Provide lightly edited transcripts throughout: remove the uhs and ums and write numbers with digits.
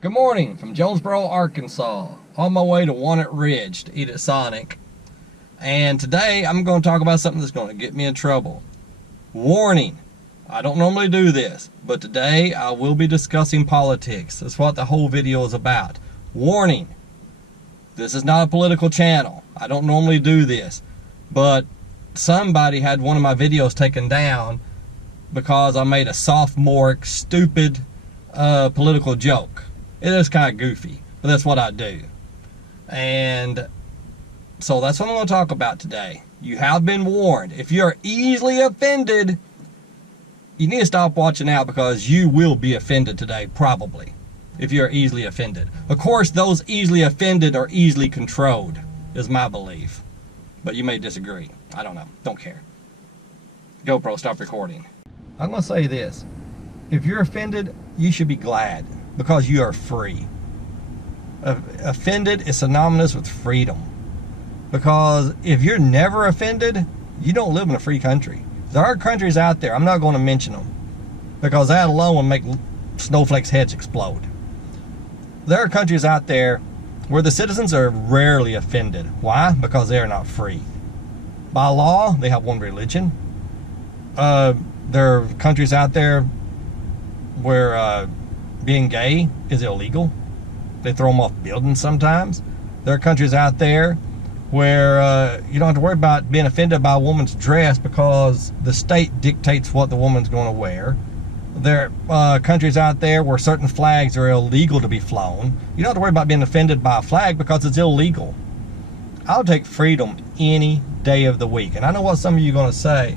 Good morning from Jonesboro, Arkansas. On my way to Walnut Ridge to eat at Sonic. And today I'm going to talk about something that's going to get me in trouble. Warning, I don't normally do this, but today I will be discussing politics. That's what the whole video is about. Warning, this is not a political channel. I don't normally do this, but somebody had one of my videos taken down because I made a sophomoric, stupid political joke. It is kind of goofy, but that's what I do. And so that's what I'm going to talk about today. You have been warned. If you're easily offended, you need to stop watching out because you will be offended today, probably, if you're easily offended. Of course, those easily offended are easily controlled, is my belief. But you may disagree. I don't know. Don't care. GoPro, stop recording. I'm going to say this. If you're offended, you should be glad because you are free. Offended is synonymous with freedom. Because if you're never offended, you don't live in a free country. There are countries out there, I'm not going to mention them, because that alone will make snowflakes' heads explode. There are countries out there where the citizens are rarely offended. Why? Because they are not free. By law, they have one religion. There are countries out there where being gay is illegal. They throw them off buildings sometimes. There are countries out there where you don't have to worry about being offended by a woman's dress because the state dictates what the woman's going to wear. There are countries out there where certain flags are illegal to be flown. You don't have to worry about being offended by a flag because it's illegal. I'll take freedom any day of the week. And I know what some of you are going to say,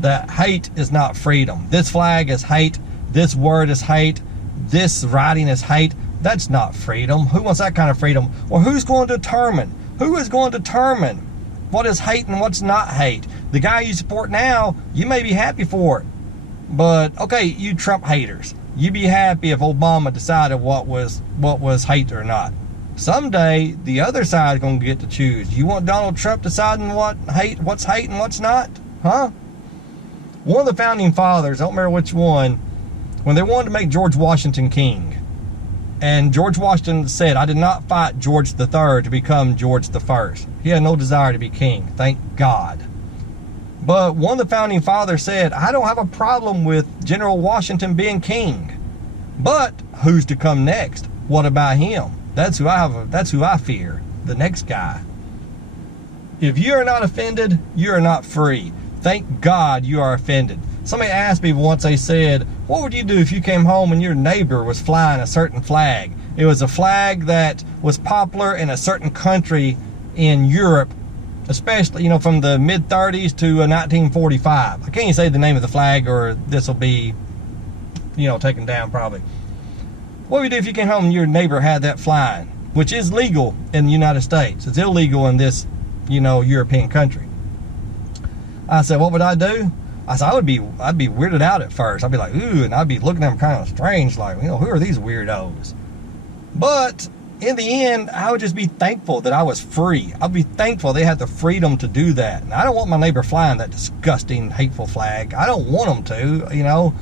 that hate is not freedom. This flag is hate. This word is hate. This writing is hate. That's not freedom. Who wants that kind of freedom? Well, who's going to determine? Who is going to determine what is hate and what's not hate? The guy you support now, you may be happy for it. But, okay, you Trump haters, you'd be happy if Obama decided what was hate or not. Someday, the other side is going to get to choose. You want Donald Trump deciding what's hate and what's not? Huh? One of the founding fathers, I don't remember which one, when they wanted to make George Washington king, and George Washington said, I did not fight George III to become George I. He had no desire to be king, thank God. But one of the founding fathers said, I don't have a problem with General Washington being king. But who's to come next? What about him? That's who I fear, the next guy. If you are not offended, you are not free. Thank God you are offended. Somebody asked me once, they said, what would you do if you came home and your neighbor was flying a certain flag? It was a flag that was popular in a certain country in Europe, especially, from the mid-30s to 1945. I can't even say the name of the flag or this will be, taken down probably. What would you do if you came home and your neighbor had that flying, which is legal in the United States? It's illegal in this, European country. I said, what would I do? I said, I'd be weirded out at first. I'd be like, ooh, and I'd be looking at them kind of strange, like, who are these weirdos? But in the end, I would just be thankful that I was free. I'd be thankful they had the freedom to do that. And I don't want my neighbor flying that disgusting, hateful flag. I don't want them to,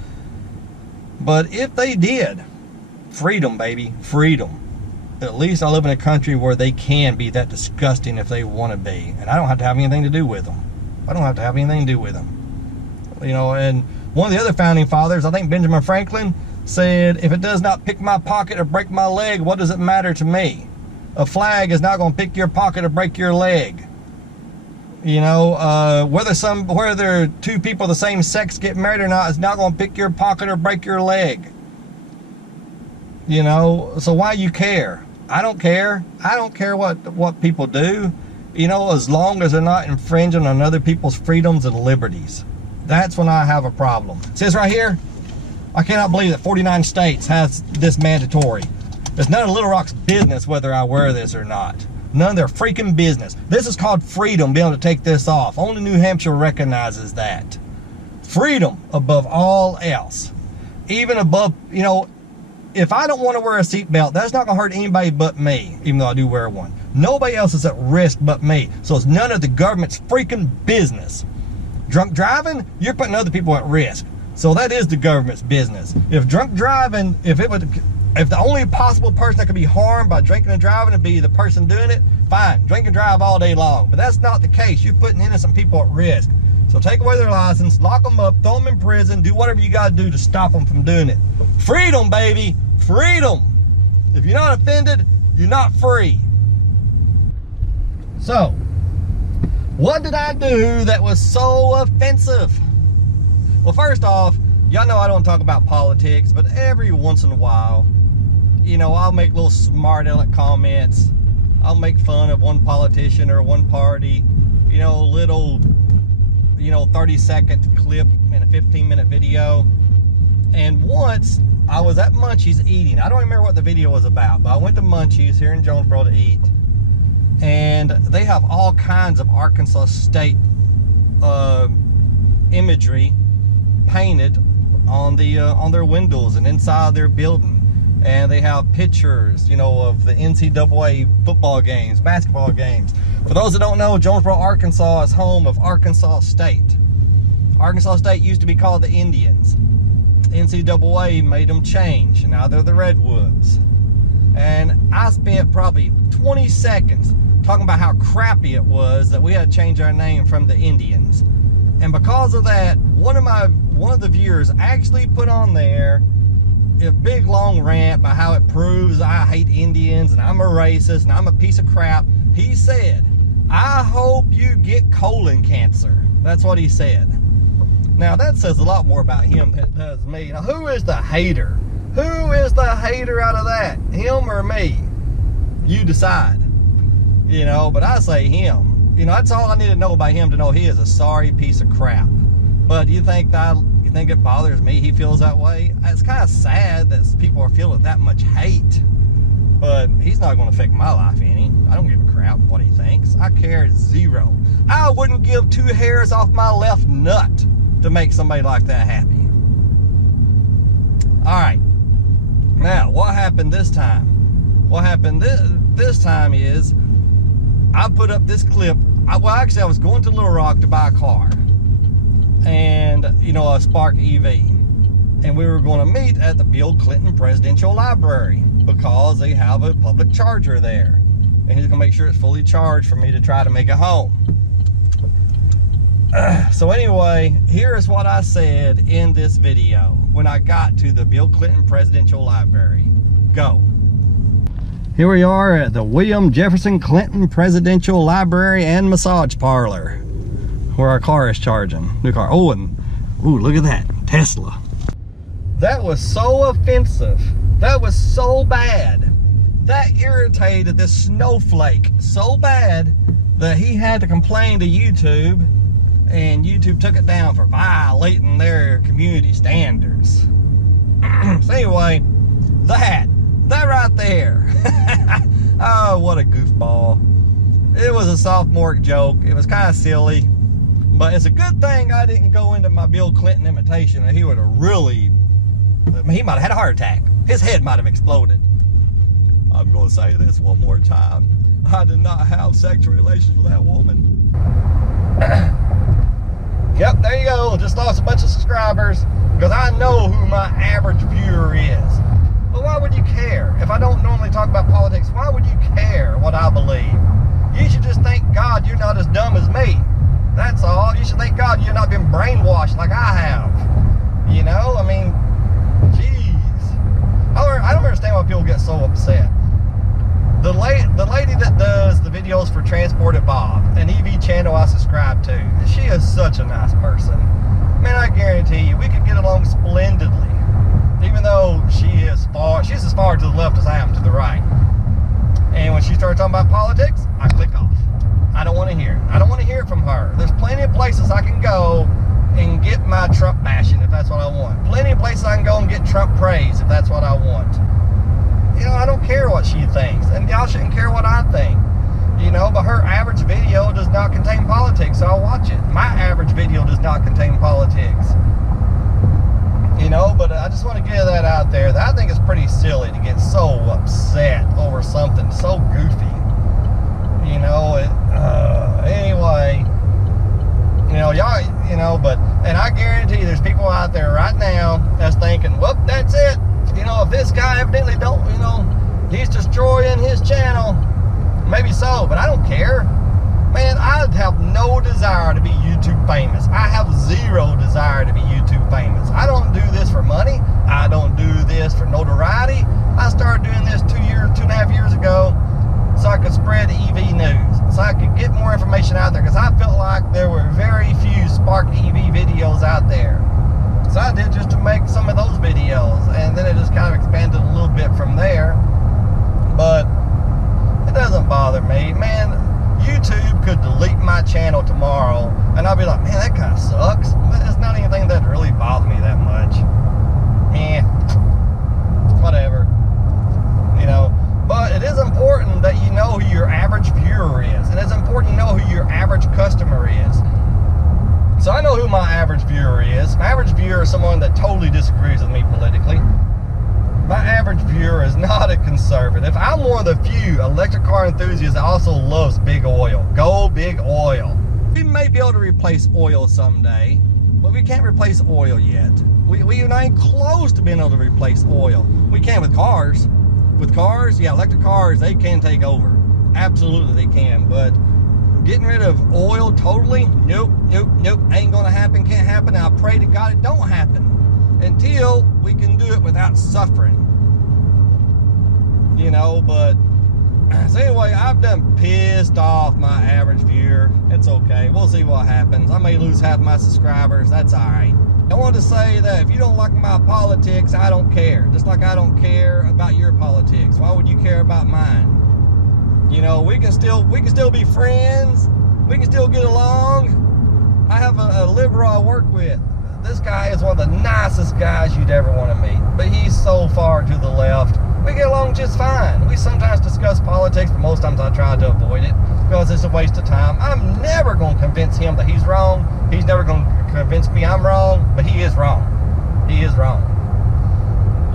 But if they did, freedom, baby, freedom. At least I live in a country where they can be that disgusting if they want to be. And I don't have to have anything to do with them. I don't have to have anything to do with them. And one of the other founding fathers, I think Benjamin Franklin, said, if it does not pick my pocket or break my leg, what does it matter to me? A flag is not going to pick your pocket or break your leg. Whether two people of the same sex get married or not, it's not going to pick your pocket or break your leg. So why you care? I don't care. I don't care what people do, as long as they're not infringing on other people's freedoms and liberties. That's when I have a problem. It says right here, I cannot believe that 49 states has this mandatory. It's none of Little Rock's business whether I wear this or not. None of their freaking business. This is called freedom, being able to take this off. Only New Hampshire recognizes that. Freedom above all else. Even above, if I don't want to wear a seatbelt, that's not going to hurt anybody but me, even though I do wear one. Nobody else is at risk but me. So it's none of the government's freaking business. Drunk driving, you're putting other people at risk. So that is the government's business. If drunk driving, if it would, If the only possible person that could be harmed by drinking and driving would be the person doing it, fine, drink and drive all day long. But that's not the case. You're putting innocent people at risk. So take away their license, lock them up, throw them in prison, do whatever you got to do to stop them from doing it. Freedom, baby, freedom. If you're not offended, you're not free. So, what did I do that was so offensive? Well, first off, y'all know I don't talk about politics, but every once in a while, you know, I'll make little smart aleck comments. I'll make fun of one politician or one party, you know, little, 30-second clip in a 15-minute video. And once I was at Munchies eating. I don't remember what the video was about, but I went to Munchies here in Jonesboro to eat. And they have all kinds of Arkansas State imagery painted on their windows and inside their building. And they have pictures, of the NCAA football games, basketball games. For those that don't know, Jonesboro, Arkansas is home of Arkansas State. Arkansas State used to be called the Indians. NCAA made them change, and now they're the Redwoods. And I spent probably 20 seconds talking about how crappy it was that we had to change our name from the Indians. And because of that, one of the viewers actually put on there a big long rant about how it proves I hate Indians and I'm a racist and I'm a piece of crap. He said, "I hope you get colon cancer." That's what he said. Now that says a lot more about him than it does me. Now who is the hater? Who is the hater out of that? Him or me? You decide. But I say him. That's all I need to know about him to know he is a sorry piece of crap. But do you think it bothers me he feels that way? It's kind of sad that people are feeling that much hate. But he's not going to affect my life any. I don't give a crap what he thinks. I care zero. I wouldn't give 2 hairs off my left nut to make somebody like that happy. Alright. Now, what happened this time? What happened this time is I put up this clip. I was going to Little Rock to buy a car. And, a Spark EV. And we were going to meet at the Bill Clinton Presidential Library because they have a public charger there. And he's going to make sure it's fully charged for me to try to make it home. So anyway, here is what I said in this video when I got to the Bill Clinton Presidential Library. Go. Here we are at the William Jefferson Clinton Presidential Library and Massage Parlor, where our car is charging. New car. Oh, look at that. Tesla. That was so offensive. That was so bad. That irritated this snowflake so bad that he had to complain to YouTube, and YouTube took it down for violating their community standards. So anyway, that right there. Oh, what a goofball. It was a sophomoric joke. It was kind of silly. But it's a good thing I didn't go into my Bill Clinton imitation, or he would have he might have had a heart attack. His head might have exploded. I'm going to say this one more time. I did not have sexual relations with that woman. Yep, there you go. Just lost a bunch of subscribers because I know who my average viewer is. But why would you care? If I don't normally talk about politics, why would you care what I believe? You should just thank God you're not as dumb as me. That's all. You should thank God you're not been brainwashed like I have. I mean, jeez. I don't understand why people get so upset. The lady that does the videos for Transported Bob, an EV channel I subscribe to, she is such a nice person. Man, I guarantee you, we could get along splendidly. Even though she's as far to the left as I am to the right. And when she starts talking about politics, I click off. I don't want to hear it. I don't want to hear it from her. There's plenty of places I can go and get my Trump bashing if that's what I want. Plenty of places I can go and get Trump praise if that's what I want. I don't care what she thinks, and y'all shouldn't care what I think. But her average video does not contain politics, so I'll watch it. My average video does not contain politics. But I just want to get that out there. I think it's pretty silly to get so upset over something so goofy. Anyway, y'all, and I guarantee there's people out there right now that's thinking, well, that's it. you know, if this guy evidently don't, you know, he's destroying his channel, maybe so, but I don't care. Man, I have no desire to be YouTube famous. I have zero desire to be YouTube famous. I don't do this for money. I don't do this for notoriety. I started doing this 2.5 years ago so I could spread EV news, so I could get more information out there, because I felt like there were very few Spark EV videos out there. So I did just to make some of those videos, and then it just kind of expanded a little bit from there. But it doesn't bother me, man. YouTube could delete my channel tomorrow, and I'll be like, man, that kind of sucks. But it's not anything that really bothers me that much. Whatever. You know, but it is important that you know who your average viewer is, and it's important to know who your average customer is. So I know who my average viewer is. My average viewer is someone that totally disagrees with me politically. My average viewer is not a conservative. I'm one of the few electric car enthusiasts that also loves big oil. Go big oil. We may be able to replace oil someday, but we can't replace oil yet. We ain't close to being able to replace oil. We can with cars. With cars, yeah, electric cars, they can take over. Absolutely they can, but getting rid of oil totally, nope, ain't gonna happen, can't happen. I pray to God it don't happen until we can do it without suffering. You know, but so anyway, I've done pissed off my average viewer. It's okay, we'll see what happens. I may lose half my subscribers, that's alright. I want to say that if you don't like my politics, I don't care. Just like I don't care about your politics. Why would you care about mine? You know, we can still be friends. We can still get along. I have a liberal I work with. This guy is one of the nicest guys you'd ever want to meet, but he's so far to the left. We get along just fine. We sometimes discuss politics, but most times I try to avoid it because it's a waste of time. I'm never going to convince him that he's wrong. He's never going to convince me I'm wrong, but he is wrong. He is wrong.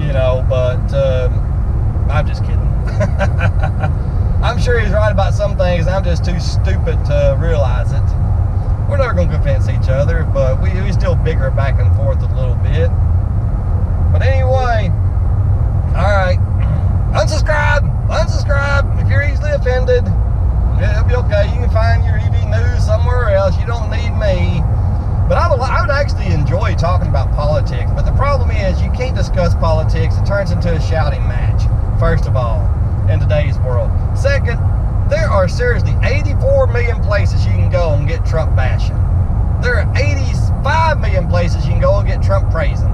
You know, but I'm just kidding. I'm sure he's right about some things. I'm just too stupid to realize it. We're never going to convince each other, but we still bicker back and forth a little bit. But anyway, alright, unsubscribe if you're easily offended. It'll be okay. You can find your EV news somewhere else. You don't need me. But I would actually enjoy talking about politics, but the problem is you can't discuss politics. It turns into a shouting match, first of all, in today's world. Second, there are seriously 84 million places you can go and get Trump bashing. There are 85 million places you can go and get Trump praising.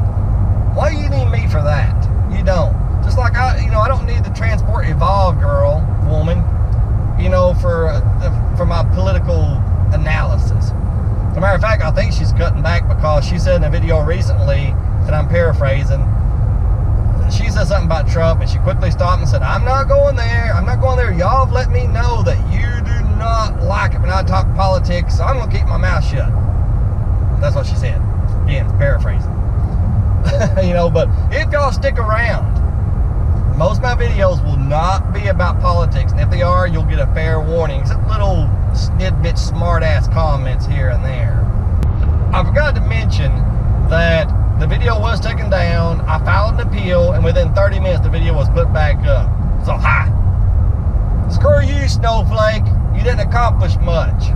Why do you need me for that? You don't. Just like I don't need the Transport Evolve woman, you know, for my political analysis. As a matter of fact, I think she's cutting back because she said in a video recently, and I'm paraphrasing, she said something about Trump and she quickly stopped and said, I'm not going there. Y'all have let me know that you do not like it when I talk politics, so I'm going to keep my mouth shut. That's what she said. Again, paraphrasing. You know, but if y'all stick around, most of my videos will not be about politics, and if they are, you'll get a fair warning, except little snidbit smart-ass comments here and there. I forgot to mention that the video was taken down, I filed an appeal, and within 30 minutes the video was put back up. So, ha! Screw you, Snowflake. You didn't accomplish much.